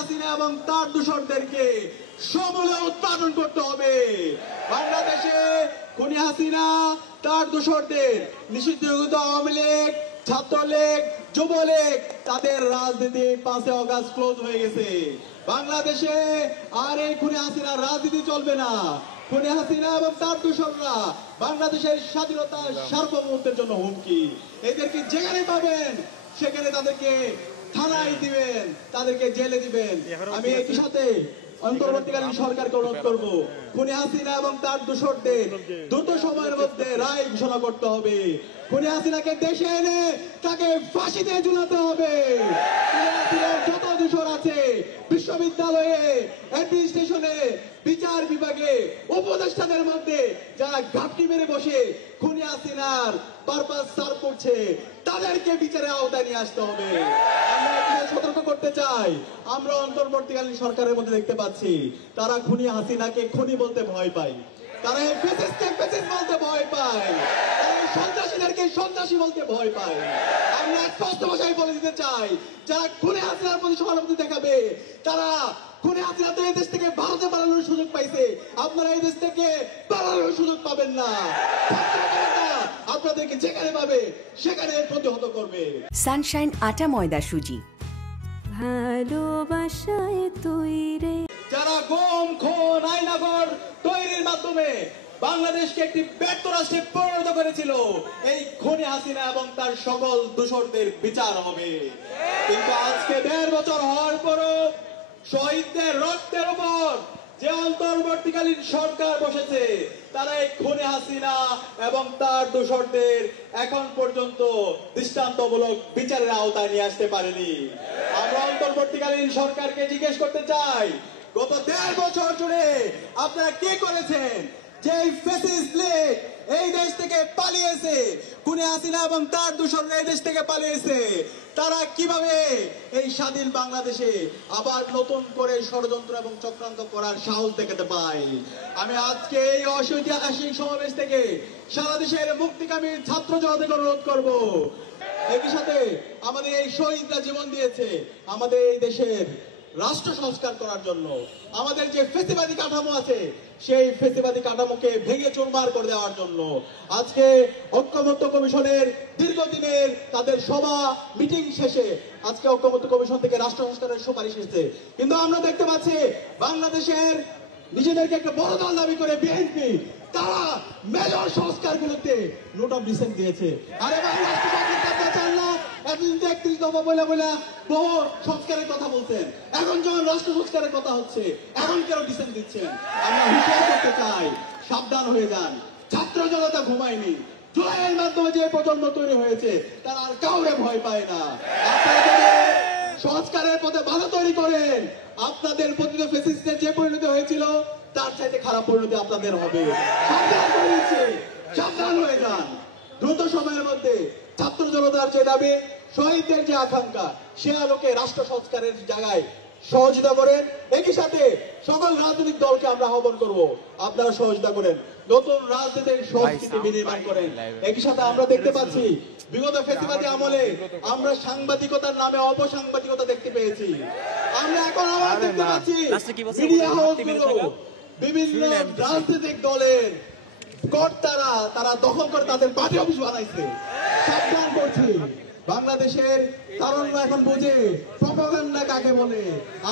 হাসিনা এবং তার দূষণদেরকে সমূলে উৎপাদন করতে হবে। বাংলাদেশে খুনি হাসিনা তার দূষণদের নিষিদ্ধ আওয়ামী লীগ, ছাত্রলীগ, যুবলীগ তাদের রাজনীতি 5 আগস্ট ক্লোজ হয়ে গেছে। বাংলাদেশে আর এই খুনি হাসিনার রাজনীতি চলবে না। খুনি হাসিনা এবং তার দূষণরা বাংলাদেশের স্বাধীনতা সার্বভৌমত্বের জন্য হুমকি। এদেরকে যেখানে পাবেন সেখানে তাদেরকে থানায় দিবেন, তাদেরকে জেলে দিবেন। আমি একই সাথে অন্তর্বর্তীকালীন সরকারকে অনুরোধ করব, খুনি হাসিনা এবং তার দূষণদের দ্রুত সময়ের মধ্যে রায় ঘোষণা করতে হবে। খুনি হাসিনাকে দেশে এনে তাকে ফাঁসিতে ঝুলাতে হবে। খুনি হাসিনার যত দূষণ আছে বিশ্ববিদ্যালয়ে, অ্যাডমিনিস্ট্রেশনে, বিচার বিভাগে, উপদেষ্টাদের মধ্যে যারা ঘাপটি মেরে বসে খুনি হাসিনার পারপাস সার্ভ করছে তাদেরকে বিচারের আওতায় নিয়ে আসতে হবে। আমরা সতর্ক করতে চাই, আমরা অন্তর্বর্তীকালীন সরকারের মধ্যে দেখতে পাচ্ছি তারা খুনি হাসিনাকে খুনি বলতে ভয় পায়, তারা এই ফ্যাসিস্টকে ফ্যাসিস্ট বলতে ভয় পায়, তারা এই সন্ত্রাসীদেরকে সন্ত্রাসী বলতে ভয় পায়। আমরা স্পষ্ট ভাষায় বলে দিতে চাই, যারা খুনি হাসিনার প্রতি সহানুভূতি দেখাবে তারা খুনি হাসিনা তো এই দেশ থেকে ভারতে পালানোর সুযোগ পাইছে, আপনারা এই দেশ থেকে পালানোর সুযোগ পাবেন না। আপনাদেরকে যেখানে পাবে সেখানে প্রতিহত করবে। সানশাইন আটা ময়দা সুজি, ভালোবাসায় তৈরি। যারা গুম, খুন, আয়নাঘর তৈরির মাধ্যমে বাংলাদেশকে একটি ব্যর্থ রাষ্ট্রে পরিণত করেছিল, এই খুনি হাসিনা এবং তার সকল দূষণদের বিচার হবে। কিন্তু আজকে 1.5 বছর হওয়ার পরও শহীদদের রক্তের উপর যে অন্তর্বর্তীকালীন সরকার বসেছে তারা এই খুনি হাসিনা এবং তার দূষণদের এখন পর্যন্ত দৃষ্টান্তমূলক বিচারের আওতায় নিয়ে আসতে পারেনি। আমরা অন্তর্বর্তীকালীন সরকারকে জিজ্ঞেস করতে চাই, গত 1.5 বছর জুড়ে আপনারা কি করেছেন? যে ফ্যাসিস্ট লীগ এই দেশ থেকে পালিয়েছে, খুনি হাসিনা এবং তার দূষণরা এই দেশ থেকে পালিয়েছে, তারা কিভাবে এই স্বাধীন বাংলাদেশে আবার নতুন করে ষড়যন্ত্র এবং চক্রান্ত করার সাহস দেখাতে পায়? আমি আজকে এই ঐতিহাসিক সমাবেশ থেকে সারা দেশের মুক্তিকামী ছাত্র জনতাকে অনুরোধ করব, একই সাথে আমাদের এই শহীদরা জীবন দিয়েছে আমাদের এই দেশের রাষ্ট্র সংস্কার করার জন্য। আমাদের যে ফ্যাসিবাদী কাঠামো আছে সেই ফ্যাসিবাদী কাঠামোকে ভেঙে চুরমার করে দেওয়ার জন্য আজকে ঐক্যমত্য কমিশনের দীর্ঘদিনের তাদের সভা মিটিং শেষে আজকে ঐক্যমত্য কমিশন থেকে রাষ্ট্র সংস্কারের সুপারিশ এসেছে। কিন্তু আমরা দেখতে পাচ্ছি বাংলাদেশের নিজেদেরকে একটা বড় দল দাবি করে বিএনপি তারা মেজর সংস্কারগুলোতে নোট অফ ডিসেন্ট দিয়েছে। আরে ভাই, রাষ্ট্র সংস্কার চান না? এতদিন 31 দফা বলে বহু সংস্কারের কথা বলতেন, এখন যখন রাষ্ট্র সংস্কারের কথা হচ্ছে এখন কেন ডিসেন্ট দিচ্ছেন? আমরা হুঁশিয়ার করতে চাই, সাবধান হয়ে যান। ছাত্র জনতা ঘুমায়নি, জুলাইয়ের মাধ্যমে যে প্রজন্ম তৈরি হয়েছে তারা আর কাউরে ভয় পায় না। আপনারা যদি সংস্কারের পথে বাধা তৈরি করেন, আপনাদের পতিত ফ্যাসিস্টের যে পরিণতি হয়েছিল তার চাইতে খারাপ পরিণতি আপনাদের হবে। সাবধান করে দিচ্ছি, সাবধান হয়ে যান। দ্রুত সময়ের মধ্যে ছাত্র জনতার যে দাবি, শহীদদের যে আকাঙ্ক্ষা, সে আলোকে রাষ্ট্র সংস্কারের জায়গায় সহযোগিতা করেন। একই সাথে সকল রাজনৈতিক দলকে আমরা আহ্বান করব, আপনারা সহযোগিতা করেন, নতুন রাজনীতির সংস্কৃতি বিনির্মাণ করেন। একই সাথে আমরা দেখতে পাচ্ছি বিগত ফ্যাসিবাদী আমলে আমরা সাংবাদিকতার নামে অপসাংবাদিকতা দেখতে পেয়েছি। আমরা এখন আবার দেখতে পাচ্ছি মিডিয়া হাউসগুলো বিভিন্ন রাজনৈতিক দলের কর্তারা তারা দখল করে তাদের পার্টি অফিস বানাইছে। সাবধান করছি, বাংলাদেশের তারুণরা এখন বুঝে প্রপাগান্ডা কাকে বলে।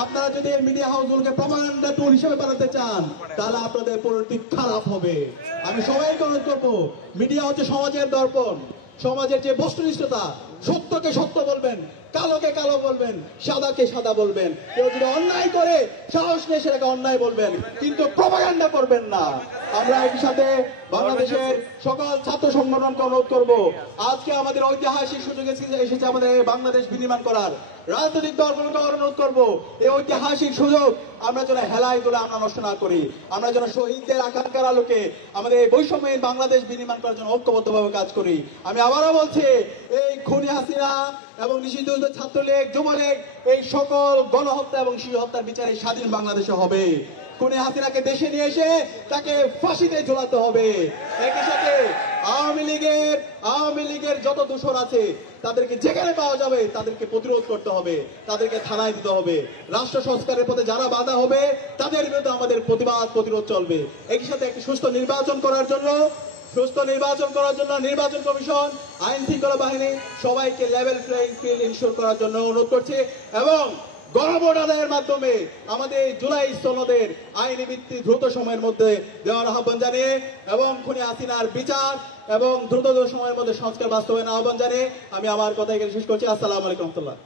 আপনারা যদি এই মিডিয়া হাউসগুলোকে প্রপাগান্ডা টুল হিসেবে বানাতে চান তাহলে আপনাদের পরিণতি খারাপ হবে। আমি সবাইকে অনুরোধ করবো, মিডিয়া হচ্ছে সমাজের দর্পণ, সমাজের যে বস্তুনিষ্ঠতা, সত্যকে সত্য বলবেন, কালোকে কালো বলবেন, সাদাকে সাদা বলবেন। কেউ যদি অন্যায় করে সাহস নিয়ে সেটাকে অন্যায় বলবেন, কিন্তু প্রপাগান্ডা করবেন না। আমরা একই সাথে বাংলাদেশের সকল ছাত্র সংগঠনকে অনুরোধ করব, আজকে আমাদের ঐতিহাসিক সুযোগ এসেছে আমাদের বাংলাদেশ বিনির্মাণ করার। রাজনৈতিক দলগুলোকে অনুরোধ করব, এই ঐতিহাসিক সুযোগ আমরা যেন হেলায় তুলে আমরা নষ্ট না করি। আমরা যেন শহীদদের আকাঙ্ক্ষার আলোকে আমাদের এই বৈষম্যহীন বাংলাদেশ বিনির্মাণ করার জন্য ঐক্যবদ্ধভাবে কাজ করি। আমি আবারও বলছি, এই খুনি হাসিনা এবং নিষিদ্ধ ছাত্রলীগ, যুবলীগ, এই সকল গণহত্যা এবং শিশু হত্যার বিচারে স্বাধীন বাংলাদেশে হবে। খুনি হাসিনাকে দেশে নিয়ে এসে তাকে ফাঁসিতে ঝোলাতে হবে। একই সাথে আওয়ামী লীগের যত দূষণ আছে তাদেরকে যেখানে পাওয়া যাবে তাদেরকে প্রতিরোধ করতে হবে, তাদেরকে থানায় দিতে হবে। রাষ্ট্র সংস্কারের পথে যারা বাধা হবে তাদের বিরুদ্ধে আমাদের প্রতিরোধ চলবে। একই সাথে একটি সুষ্ঠু নির্বাচন করার জন্য নির্বাচন কমিশন, আইন শৃঙ্খলা বাহিনী সবাইকে লেভেল প্লেইং ফিল্ড ইনশিওর করার জন্য অনুরোধ করছি এবং গণভোট আদায়ের মাধ্যমে আমাদের জুলাই সনদের আইনি ভিত্তি দ্রুত সময়ের মধ্যে দেওয়ার আহ্বান জানিয়ে এবং খুনি হাসিনার বিচার এবং দ্রুত সময়ের মধ্যে সংস্কার বাস্তবায়নের আহ্বান জানিয়ে আমি আমার কথা এখানে শেষ করছি। আসসালামু আলাইকুম রহমতুল্লাহ।